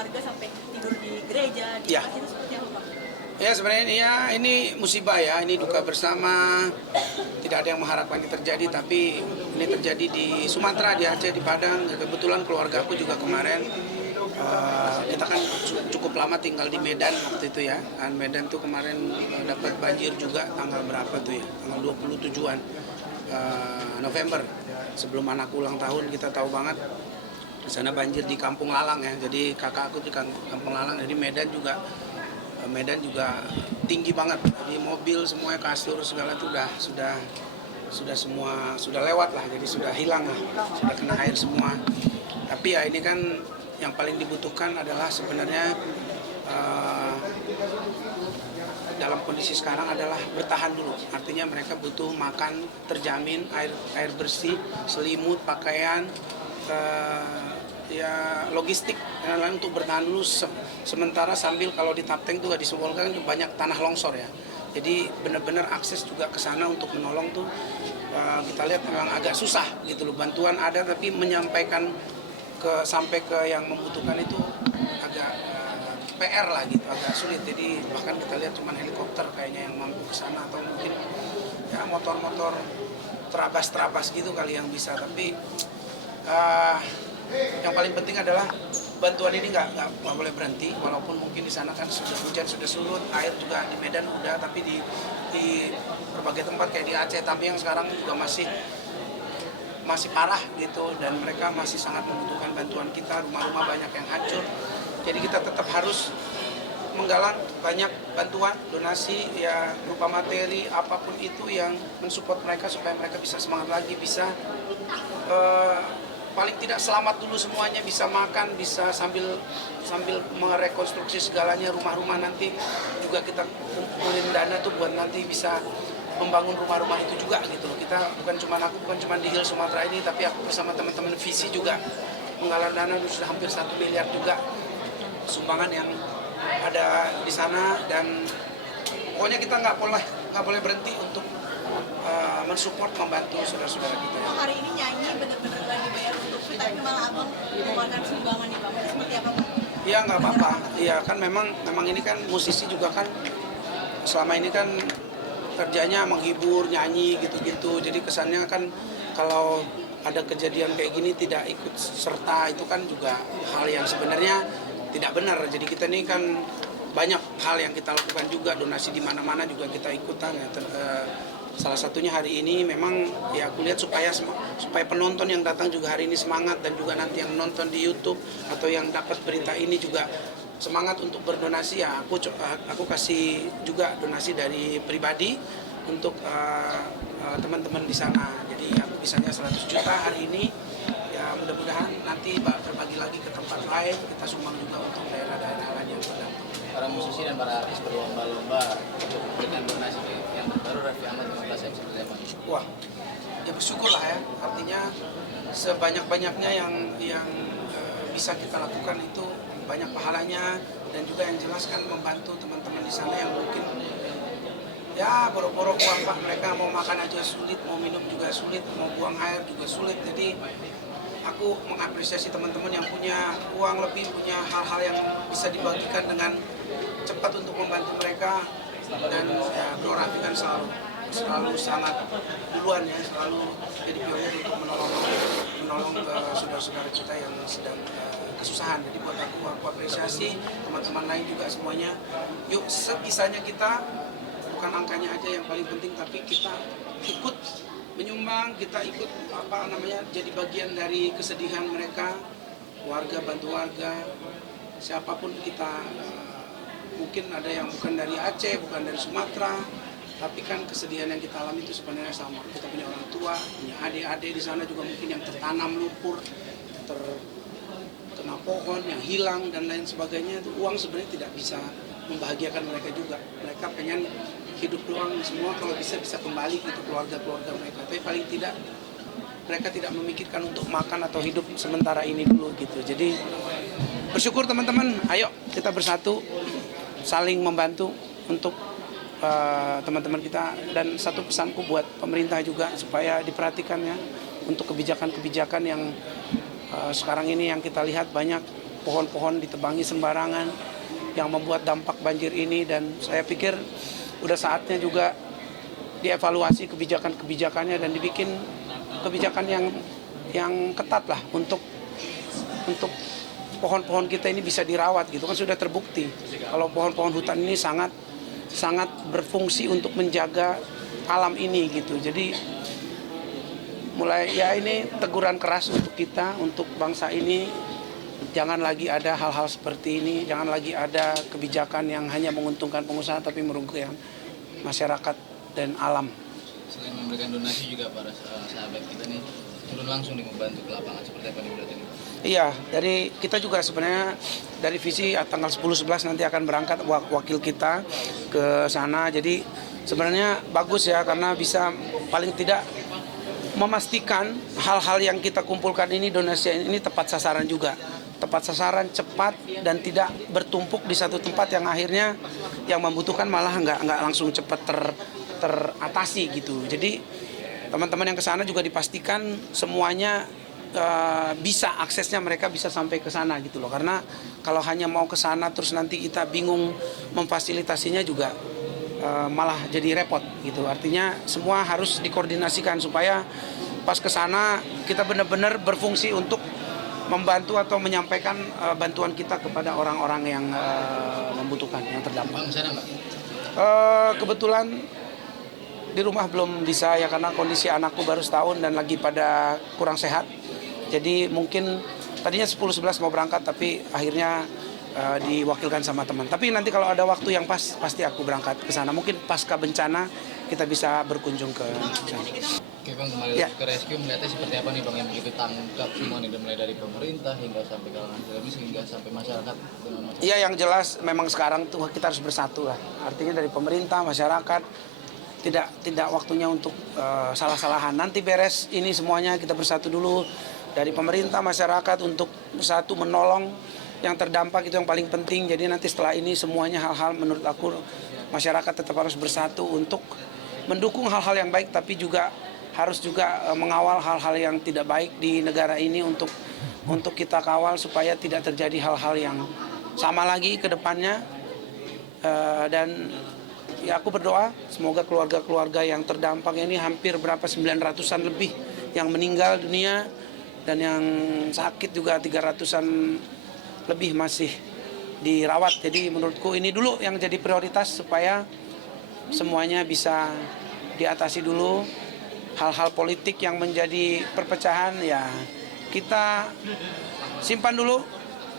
warga sampai tidur di gereja, di masjid itu seperti apa, Pak? Ya sebenarnya ya ini musibah ya, ini duka bersama. Tidak ada yang mengharapkan ini terjadi, tapi ini terjadi di Sumatera, di Aceh, di Padang. Kebetulan keluarga aku juga kemarin, kita kan cukup lama tinggal di Medan waktu itu ya. Dan Medan tuh kemarin dapat banjir juga tanggal berapa tuh ya, tanggal 27-an November. Sebelum anakku ulang tahun kita tahu banget. Di sana banjir di Kampung Lalang ya, jadi kakak aku di Kampung Lalang, jadi Medan juga tinggi banget, jadi mobil semuanya, kasur segala itu sudah semua sudah lewat lah, jadi sudah hilang lah, sudah kena air semua. Tapi ya ini kan yang paling dibutuhkan adalah sebenarnya dalam kondisi sekarang adalah bertahan dulu. Artinya mereka butuh makan terjamin, air bersih, selimut, pakaian, ya logistik dan lain untuk bertahan dulu sementara sambil kalau di Tapteng tuh di Sumbolga kan banyak tanah longsor ya, jadi benar-benar akses juga ke sana untuk menolong tuh kita lihat memang agak susah gitu loh. Bantuan ada tapi menyampaikan sampai ke yang membutuhkan itu agak PR lah gitu, agak sulit. Jadi bahkan kita lihat cuma helikopter kayaknya yang mampu ke sana, atau mungkin ya motor-motor terabas gitu kali yang bisa. Tapi yang paling penting adalah bantuan ini nggak boleh berhenti, walaupun mungkin di sana kan sudah hujan, sudah surut, air juga di Medan udah, tapi di berbagai tempat kayak di Aceh, tapi yang sekarang juga masih parah gitu, dan mereka masih sangat membutuhkan bantuan kita. Rumah-rumah banyak yang hancur, jadi kita tetap harus menggalang banyak bantuan, donasi ya berupa materi apapun itu yang mensupport mereka supaya mereka bisa semangat lagi, bisa paling tidak selamat dulu semuanya, bisa makan, bisa sambil merekonstruksi segalanya. Rumah-rumah nanti juga kita kumpulin dana tuh buat nanti bisa membangun rumah-rumah itu juga gitu. Kita bukan cuma di Hill Sumatera ini, tapi aku bersama teman-teman visi juga menggalang dana sudah hampir 1 miliar juga sumbangan yang ada di sana. Dan pokoknya kita nggak boleh berhenti untuk mensupport, membantu saudara-saudara kita. Hari ini nyanyi benar-benar lagi bayar untuk tapi malah abang mengeluarkan sumbangan nih Bang. Seperti apa Bang? Iya nggak apa-apa. Iya kan memang ini kan musisi juga kan selama ini kan kerjanya menghibur, nyanyi gitu-gitu. Jadi kesannya kan kalau ada kejadian kayak gini tidak ikut serta itu kan juga hal yang sebenarnya tidak benar. Jadi kita ini kan banyak hal yang kita lakukan juga, donasi di mana-mana juga kita ikutan ya. Salah satunya hari ini memang ya aku lihat supaya penonton yang datang juga hari ini semangat, dan juga nanti yang nonton di YouTube atau yang dapat berita ini juga semangat untuk berdonasi ya. Aku kasih juga donasi dari pribadi untuk teman-teman di sana. Jadi aku bisanya 100 juta hari ini. Ya mudah-mudahan nanti berbagi lagi ke tempat lain, kita sumbang juga untuk daerah-daerah lain yang terdampak. Para musisi dan para artis berlomba-lomba dengan donasi yang baru Raffi Ahmad 15 M seperti apa? Wah, ya bersyukurlah ya. Artinya sebanyak-banyaknya yang bisa kita lakukan itu banyak pahalanya, dan juga yang jelas kan membantu teman-teman di sana yang mungkin ya boro-boro uang Pak, mereka mau makan aja sulit, mau minum juga sulit, mau buang air juga sulit. Jadi aku mengapresiasi teman-teman yang punya uang lebih, punya hal-hal yang bisa dibagikan dengan cepat untuk membantu mereka. Dan ya, Bro Raffi kan selalu sangat duluan ya, selalu jadi pionir untuk menolong ke saudara-saudara kita yang sedang kesusahan. Jadi buat aku apresiasi, teman-teman lain juga semuanya. Yuk sebisanya kita, bukan angkanya aja yang paling penting, tapi kita ikut menyumbang, kita ikut jadi bagian dari kesedihan mereka, warga bantu warga, siapapun kita. Mungkin ada yang bukan dari Aceh, bukan dari Sumatera, tapi kan kesedihan yang kita alami itu sebenarnya sama. Kita punya orang tua, punya adik-adik di sana juga mungkin yang tertanam lumpur, terkena pohon yang hilang dan lain sebagainya. Itu uang sebenarnya tidak bisa membahagiakan mereka juga. Mereka pengen hidup doang, semua kalau bisa kembali gitu keluarga-keluarga mereka. Tapi paling tidak mereka tidak memikirkan untuk makan atau hidup sementara ini dulu gitu. Jadi bersyukur teman-teman, ayo kita bersatu, saling membantu untuk teman-teman kita. Dan satu pesanku buat pemerintah juga supaya diperhatikan ya untuk kebijakan-kebijakan yang sekarang ini yang kita lihat banyak pohon-pohon ditebangi sembarangan yang membuat dampak banjir ini, dan saya pikir udah saatnya juga dievaluasi kebijakan-kebijakannya dan dibikin kebijakan yang ketat lah untuk pohon-pohon kita ini bisa dirawat gitu kan. Sudah terbukti kalau pohon-pohon hutan ini sangat berfungsi untuk menjaga alam ini gitu. Jadi mulai ya ini teguran keras untuk kita, untuk bangsa ini, jangan lagi ada hal-hal seperti ini, jangan lagi ada kebijakan yang hanya menguntungkan pengusaha tapi merugikan masyarakat dan alam. Selain memberikan donasi juga para sahabat kita nih turun langsung di membantu ke lapangan, seperti apa nih berarti? Iya, dari kita juga sebenarnya dari visi tanggal 10-11 nanti akan berangkat wakil kita ke sana. Jadi sebenarnya bagus ya, karena bisa paling tidak memastikan hal-hal yang kita kumpulkan ini, donasi ini tepat sasaran juga. Tepat sasaran, cepat, dan tidak bertumpuk di satu tempat yang akhirnya yang membutuhkan malah nggak langsung cepat teratasi gitu. Jadi teman-teman yang ke sana juga dipastikan semuanya bisa, aksesnya mereka bisa sampai ke sana gitu loh. Karena kalau hanya mau ke sana terus nanti kita bingung memfasilitasinya juga malah jadi repot gitu. Artinya semua harus dikoordinasikan supaya pas ke sana kita benar-benar berfungsi untuk membantu atau menyampaikan bantuan kita kepada orang-orang yang membutuhkan, yang terdampak. Kebetulan di rumah belum bisa ya, karena kondisi anakku baru setahun dan lagi pada kurang sehat. Jadi mungkin tadinya 10-11 mau berangkat, tapi akhirnya diwakilkan sama teman. Tapi nanti kalau ada waktu yang pas, pasti aku berangkat ke sana. Mungkin pasca bencana kita bisa berkunjung ke sana. Oke Bang, kembali lagi ke rescue, melihatnya seperti apa nih Bang yang begitu tangkap semua nih, mulai dari pemerintah hingga sampai kalangan akademis hingga sampai masyarakat. Iya, yang jelas memang sekarang tuh kita harus bersatu lah. Artinya dari pemerintah, masyarakat, tidak waktunya untuk salah-salahan. Nanti beres ini semuanya kita bersatu dulu. Dari pemerintah, masyarakat untuk bersatu menolong yang terdampak, itu yang paling penting. Jadi nanti setelah ini semuanya hal-hal menurut aku masyarakat tetap harus bersatu untuk mendukung hal-hal yang baik, tapi juga harus juga mengawal hal-hal yang tidak baik di negara ini untuk kita kawal supaya tidak terjadi hal-hal yang sama lagi ke depannya. Dan ya aku berdoa semoga keluarga-keluarga yang terdampak ini hampir 900-an lebih yang meninggal dunia, dan yang sakit juga 300-an lebih masih dirawat. Jadi menurutku ini dulu yang jadi prioritas supaya semuanya bisa diatasi dulu. Hal-hal politik yang menjadi perpecahan ya kita simpan dulu,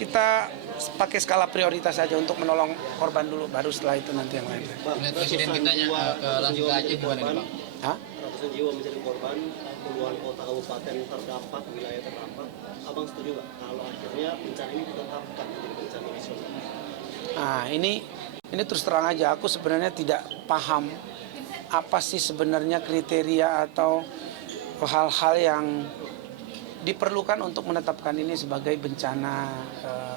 kita pakai skala prioritas saja untuk menolong korban dulu, baru setelah itu nanti yang lain. Lihat presiden kita langsung ke Aceh gimana nih Bang? Hah? Ratusan jiwa menjadi korban, puluhan kota kabupaten terdampak, wilayah terdampak. Abang setuju nggak kalau akhirnya bencana ini ditetapkan menjadi bencana nasional? Nah ini terus terang aja, aku sebenarnya tidak paham apa sih sebenarnya kriteria atau hal-hal yang diperlukan untuk menetapkan ini sebagai bencana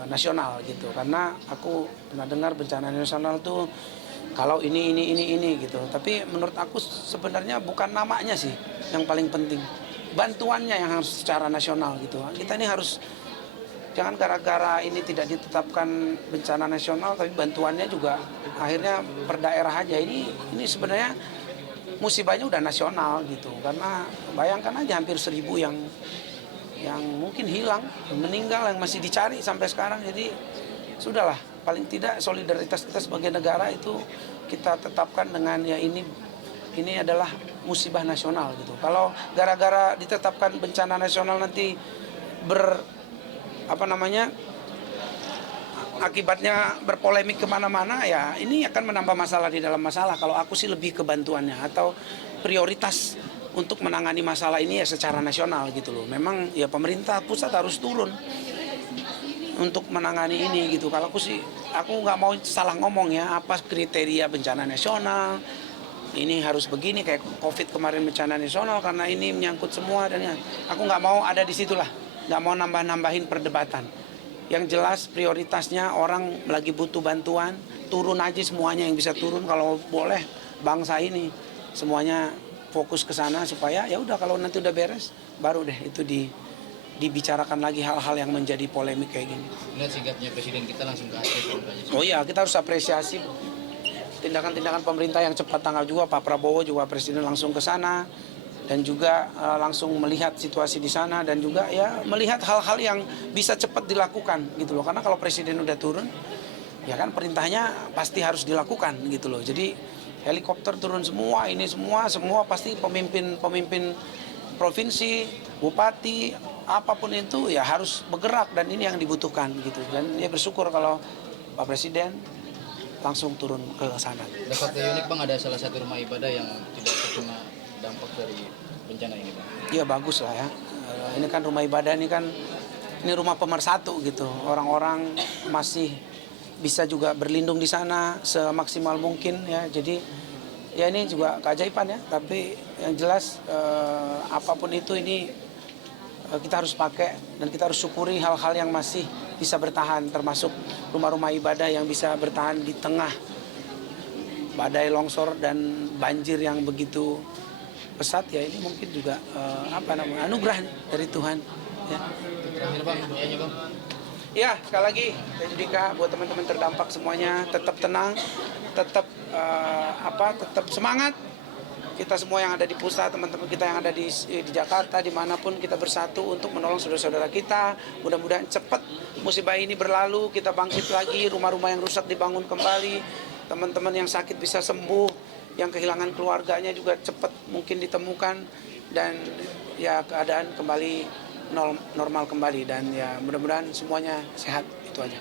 nasional gitu. Karena aku pernah dengar bencana nasional tuh kalau ini gitu. Tapi menurut aku sebenarnya bukan namanya sih yang paling penting, bantuannya yang harus secara nasional gitu. Kita ini harus, jangan gara-gara ini tidak ditetapkan bencana nasional tapi bantuannya juga akhirnya per daerah aja. Ini sebenarnya musibahnya udah nasional gitu. Karena bayangkan aja hampir 1.000 yang mungkin hilang, meninggal, yang masih dicari sampai sekarang. Jadi sudahlah, paling tidak solidaritas kita sebagai negara itu kita tetapkan dengan ya ini adalah musibah nasional gitu. Kalau gara-gara ditetapkan bencana nasional nanti akibatnya berpolemik kemana-mana, ya ini akan menambah masalah di dalam masalah. Kalau aku sih lebih ke bantuannya atau prioritas untuk menangani masalah ini ya secara nasional gitu loh. Memang ya pemerintah pusat harus turun untuk menangani ini gitu. Kalau aku nggak mau salah ngomong ya, apa kriteria bencana nasional, ini harus begini, kayak COVID kemarin bencana nasional karena ini menyangkut semua, dan ya, aku nggak mau ada di situlah, nggak mau nambah-nambahin perdebatan. Yang jelas prioritasnya orang lagi butuh bantuan, turun aja semuanya yang bisa turun, kalau boleh bangsa ini semuanya fokus ke sana supaya ya udah kalau nanti udah beres baru deh itu dibicarakan lagi hal-hal yang menjadi polemik kayak gini. Lihat sigapnya presiden kita langsung ke Aceh sebenarnya. Oh iya, kita harus apresiasi tindakan-tindakan pemerintah yang cepat tanggap juga. Pak Prabowo juga presiden langsung ke sana dan juga langsung melihat situasi di sana dan juga ya melihat hal-hal yang bisa cepat dilakukan gitu loh. Karena kalau presiden udah turun, ya kan perintahnya pasti harus dilakukan gitu loh. Jadi helikopter turun semua, ini semua pasti pemimpin provinsi, bupati, apapun itu ya harus bergerak dan ini yang dibutuhkan gitu. Dan dia bersyukur kalau Pak Presiden langsung turun ke sana. Dapat unik Bang, ada salah satu rumah ibadah yang tidak terkena dampak dari bencana ini Bang. Iya bagus lah ya. Ini kan rumah ibadah ini rumah pemersatu gitu. Orang-orang masih bisa juga berlindung di sana semaksimal mungkin ya. Jadi ya ini juga keajaiban ya. Tapi yang jelas apapun itu ini kita harus pakai dan kita harus syukuri hal-hal yang masih bisa bertahan, termasuk rumah-rumah ibadah yang bisa bertahan di tengah badai longsor dan banjir yang begitu pesat ya. Ini mungkin juga anugerah dari Tuhan ya. Terakhir Bang, doanya Bang. Ya, sekali lagi dan Judika buat teman-teman terdampak semuanya tetap tenang, tetap tetap semangat. Kita semua yang ada di pusat, teman-teman kita yang ada di Jakarta, dimanapun kita bersatu untuk menolong saudara-saudara kita. Mudah-mudahan cepat musibah ini berlalu, kita bangkit lagi, rumah-rumah yang rusak dibangun kembali, teman-teman yang sakit bisa sembuh, yang kehilangan keluarganya juga cepat mungkin ditemukan, dan ya keadaan kembali normal kembali, dan ya mudah-mudahan semuanya sehat, itu aja.